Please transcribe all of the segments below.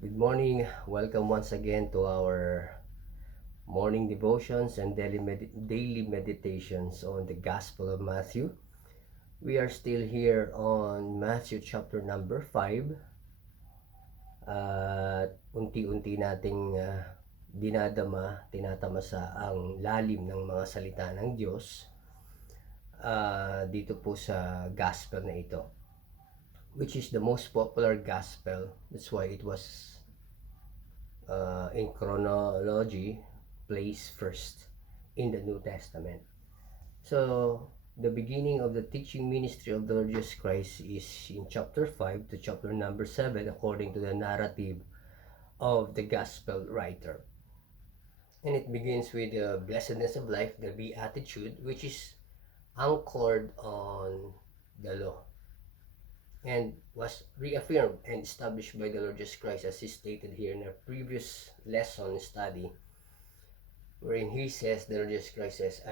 Good morning. Welcome once again to our morning devotions and daily meditations on the Gospel of Matthew. We are still here on Matthew chapter number 5. At unti-unti nating tinatamasa ang lalim ng mga salita ng Diyos dito po sa Gospel na ito, which is the most popular Gospel. That's why it was in chronology placed first in the New Testament. So the beginning of the teaching ministry of the Lord Jesus Christ is in chapter 5 to chapter number 7 according to the narrative of the gospel writer. And it begins with the blessedness of life, the beatitude, which is anchored on the law and was reaffirmed and established by the Lord Jesus Christ, as he stated here in a previous lesson study, wherein he says, the Lord Jesus Christ says,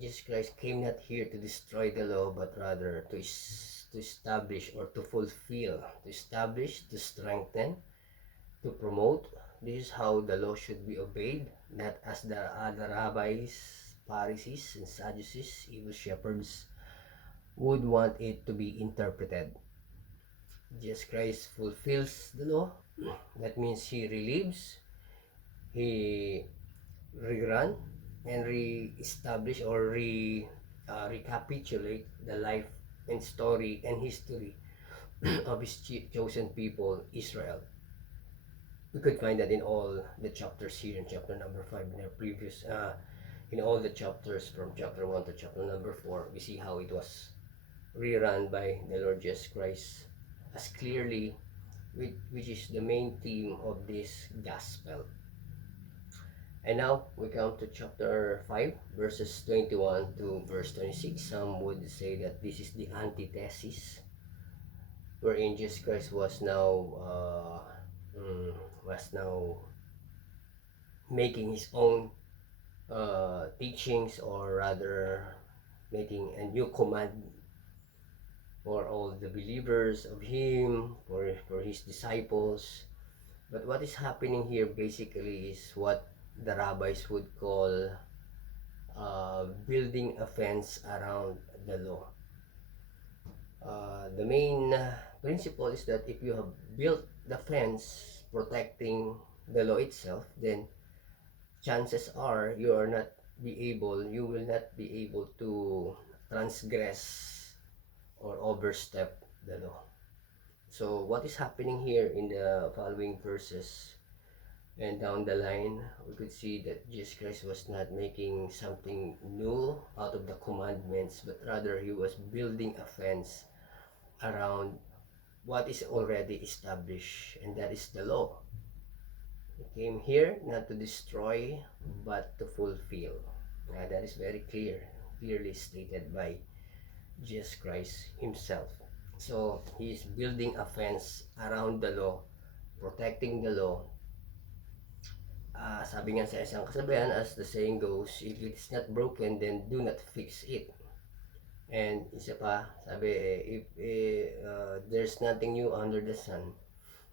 Jesus Christ came not here to destroy the law, but rather to establish or to fulfill, to establish, to strengthen, to promote. This is how the law should be obeyed, not as the other rabbis, Pharisees, and Sadducees, evil shepherds, would want it to be interpreted. Jesus Christ fulfills the law. That means he relieves, he rerun, and re-establish or recapitulate the life and story and history of his chosen people, Israel. We could find that in all the chapters here in chapter number 5 in our previous in all the chapters from chapter 1 to chapter number 4. We see how it was rerun by the Lord Jesus Christ as clearly, which is the main theme of this gospel. And now we come to chapter 5 verses 21 to verse 26. Some would say that this is the antithesis, wherein Jesus Christ was now making his own teachings, or rather making a new command for all the believers of him, for his disciples. But what is happening here basically is what the rabbis would call building a fence around the law. The main principle is that if you have built the fence protecting the law itself, then chances are you will not be able to transgress or overstep the law. So what is happening here in the following verses and down the line, we could see that Jesus Christ was not making something new out of the commandments, but rather he was building a fence around what is already established, and that is the law. He came here not to destroy, but to fulfill. That is very clearly stated by Jesus Christ himself. So he is building a fence around the law, protecting the law. Sabi nga sa isang kasabihan, as the saying goes, if it's not broken, then do not fix it. And isa pa, sabi, if there's nothing new under the sun,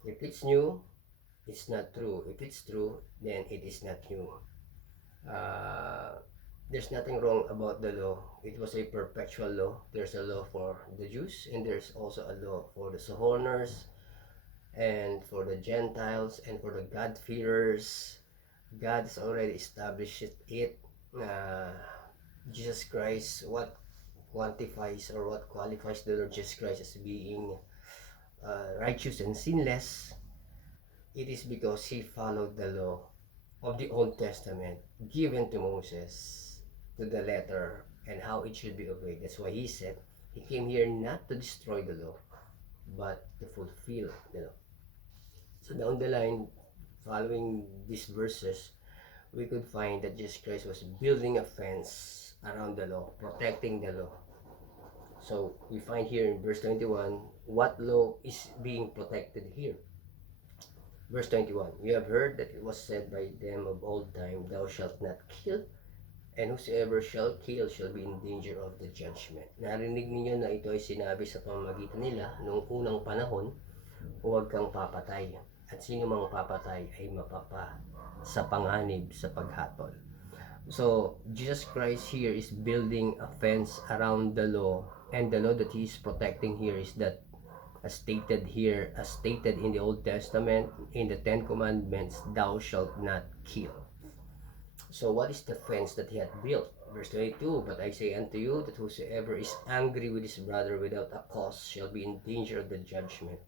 if it's new, it's not true. If it's true, then it is not new. There's nothing wrong about the law. It was a perpetual law. There's a law for the Jews, and there's also a law for the sojourners, and for the Gentiles, and for the God-fearers. God has already established it. Jesus Christ, what quantifies or what qualifies the Lord Jesus Christ as being righteous and sinless, it is because he followed the law of the Old Testament given to Moses to the letter and how it should be obeyed. That's why he said he came here not to destroy the law, but to fulfill the law. So down the line, following these verses, we could find that Jesus Christ was building a fence around the law, protecting the law. So we find here in verse 21, what law is being protected here? Verse 21, you have heard that it was said by them of old time, thou shalt not kill, and whosoever shall kill shall be in danger of the judgment. Narinig ninyo na ito ay sinabi sa pamamagitan nila noong unang panahon, huwag kang papatay. at sino mang papatay ay mapapa sa panganib sa paghatol. So, Jesus Christ here is building a fence around the law, and the law that he is protecting here is that, as stated here, as stated in the Old Testament, in the Ten Commandments, thou shalt not kill. So what is the fence that he had built? Verse 22, but I say unto you that whosoever is angry with his brother without a cause shall be in danger of the judgment.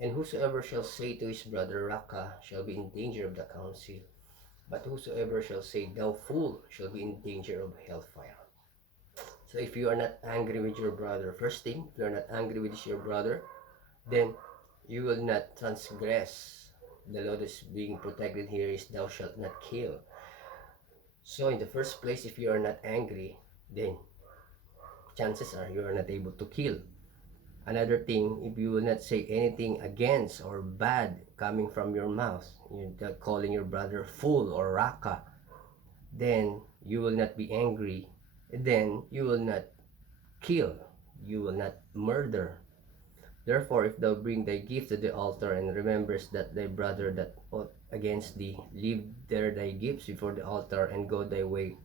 And whosoever shall say to his brother, Raka, shall be in danger of the council. But whosoever shall say, thou fool, shall be in danger of hellfire. So if you are not angry with your brother, first thing, if you are not angry with your brother, then you will not transgress. The law that's being protected here is thou shalt not kill. So in the first place, if you are not angry, then chances are you are not able to kill. Another thing, if you will not say anything against or bad coming from your mouth, you're calling your brother fool or raka, then you will not be angry. Then you will not kill. You will not murder. Therefore, if thou bring thy gift to the altar, and remembers that thy brother that ought against thee, leave there thy gifts before the altar, and go thy way.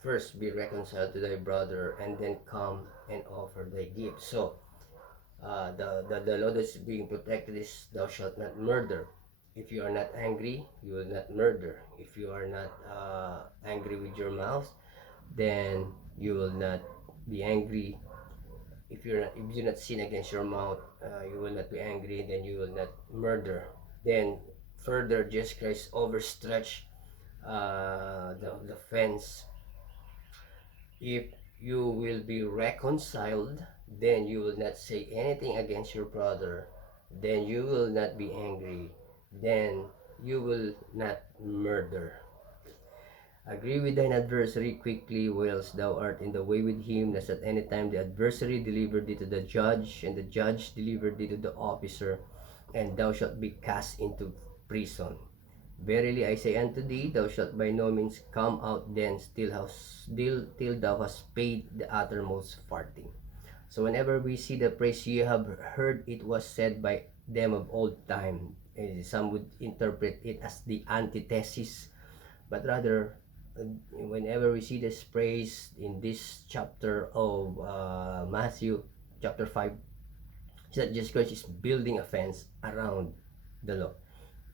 First be reconciled to thy brother, and then come and offer thy gift. So, the law that's being protected is thou shalt not murder. If you are not angry, you will not murder. If you are not angry with your mouth, then you will not be angry. If you do not sin against your mouth, you will not be angry. Then you will not murder. Then further, Jesus Christ overstretched the fence. If you will be reconciled, then you will not say anything against your brother, then you will not be angry, then you will not murder. Agree with thine adversary quickly whilst thou art in the way with him, lest at any time the adversary deliver thee to the judge, and the judge deliver thee to the officer, and thou shalt be cast into prison. Verily I say unto thee, thou shalt by no means come out thence till thou hast paid the uttermost farthing. So whenever we see the praise, ye have heard it was said by them of old time. Some would interpret it as the antithesis, but rather, whenever we see this praise in this chapter of Matthew, chapter 5, is that Jesus Christ is building a fence around the law.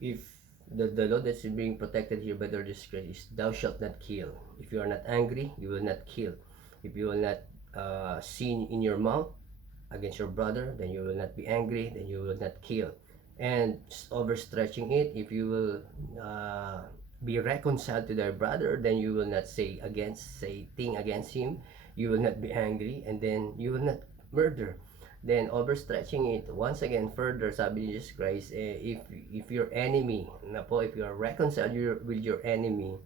If the law that's being protected here by the Jesus Christ is thou shalt not kill. If you are not angry, you will not kill. If you will not sin in your mouth against your brother, then you will not be angry, then you will not kill. And overstretching it, if you will be reconciled to thy brother, then you will not say thing against him, you will not be angry, and then you will not murder. Then overstretching it once again further, sabi ni Jesus Christ, if your enemy, na po, if you are reconciled with your enemy,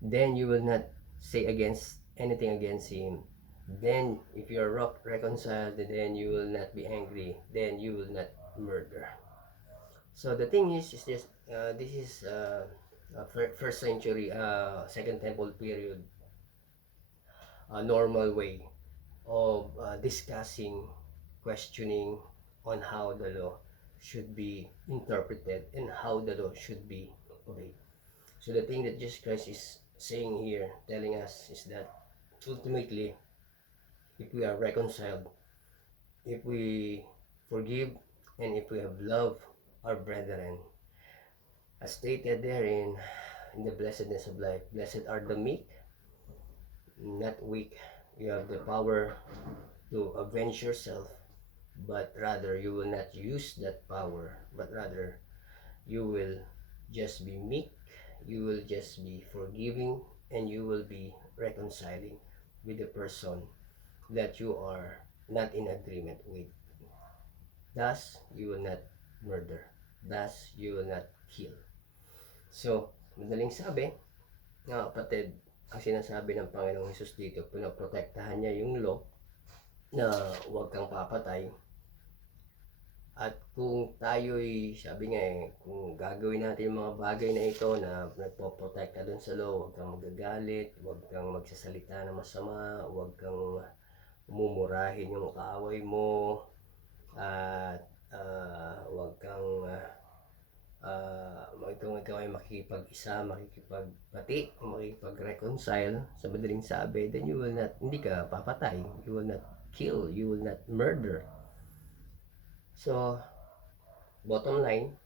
then you will not say anything against him. Then if you are reconciled, then you will not be angry, then you will not murder. So the thing is this, this is first century, second temple period, normal way of discussing, questioning on how the law should be interpreted and how the law should be obeyed. So the thing that Jesus Christ is saying here, telling us, is that ultimately, if we are reconciled, if we forgive, and if we have love our brethren, as stated there in the blessedness of life, blessed are the meek, not weak. You have the power to avenge yourself, but rather you will not use that power, but rather you will just be meek, you will just be forgiving, and you will be reconciling with the person that you are not in agreement with. Thus, you will not murder. Thus, you will not kill. So, madaling sabi, nga kapatid, ang sinasabi ng Panginoong Hesus dito, pinoprotektahan niya yung law na huwag kang papatay. At kung tayo'y, sabi nga kung gagawin natin yung mga bagay na ito na nagpoprotekta dun sa law, huwag kang magagalit, huwag kang magsasalita na masama, huwag kang mumurahin yung kaaway mo, at huwag kang Kung ikaw ay makikipag-isa, makikipagbati, makikipag-reconcile sa madaling sabi, then you will not, hindi ka papatay, you will not kill, you will not murder. So, bottom line,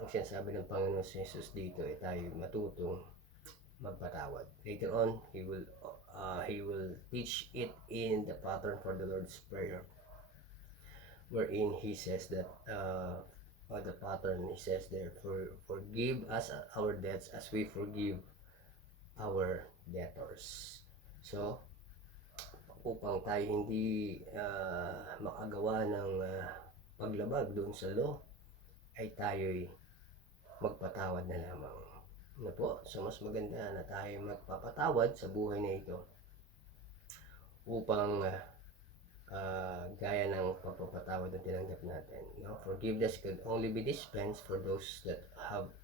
ang sinasabi ng Panginoon si Jesus dito ay tayo matutong magpatawad. Later on, he will teach it in the pattern for the Lord's Prayer, wherein he says that the pattern, he says there, forgive us our debts as we forgive our debtors. So, upang tayo hindi makagawa ng paglabag doon sa law, ay tayo'y magpatawad na lamang. Ano po? So, mas maganda na tayo magpapatawad sa buhay na ito upang gaya ng pagpapatawad na tinanggap natin. No? Forgiveness could only be dispensed for those that have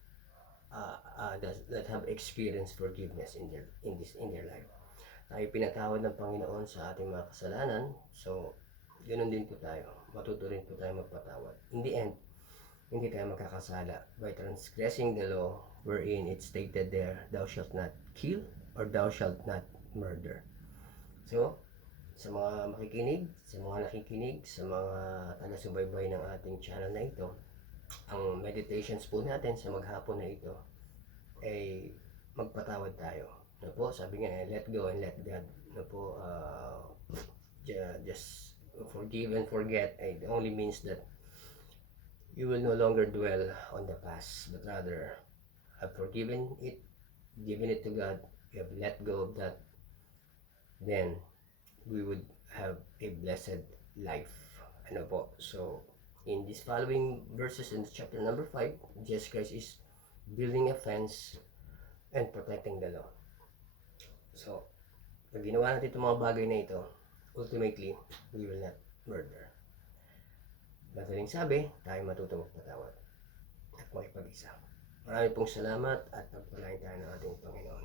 experienced forgiveness in their life. Tayo pinatawad ng Panginoon sa ating mga kasalanan, so ganoon din po tayo. Matuto rin po tayo magpatawad. In the end, hindi tayo magkakasala by transgressing the law wherein it stated there, thou shalt not kill or thou shalt not murder. So, sa mga makikinig, sa mga nakikinig, sa mga taga-subaybay ng ating channel na ito, ang meditations po natin sa maghapon na ito ay magpatawad tayo. Ano po, sabi nga, let go and let God. Ano po, just forgive and forget. It only means that you will no longer dwell on the past, but rather have forgiven it, given it to God, you have let go of that, then we would have a blessed life. Ano po? So, in these following verses in chapter number 5, Jesus Christ is building a fence and protecting the law. So, pag ginawa natin itong mga bagay na ito, ultimately, we will not murder. Madaling sabi, tayo matutong magpatawad at makipag-isa. Marami pong salamat at pagpalain tayo ng ating Panginoon.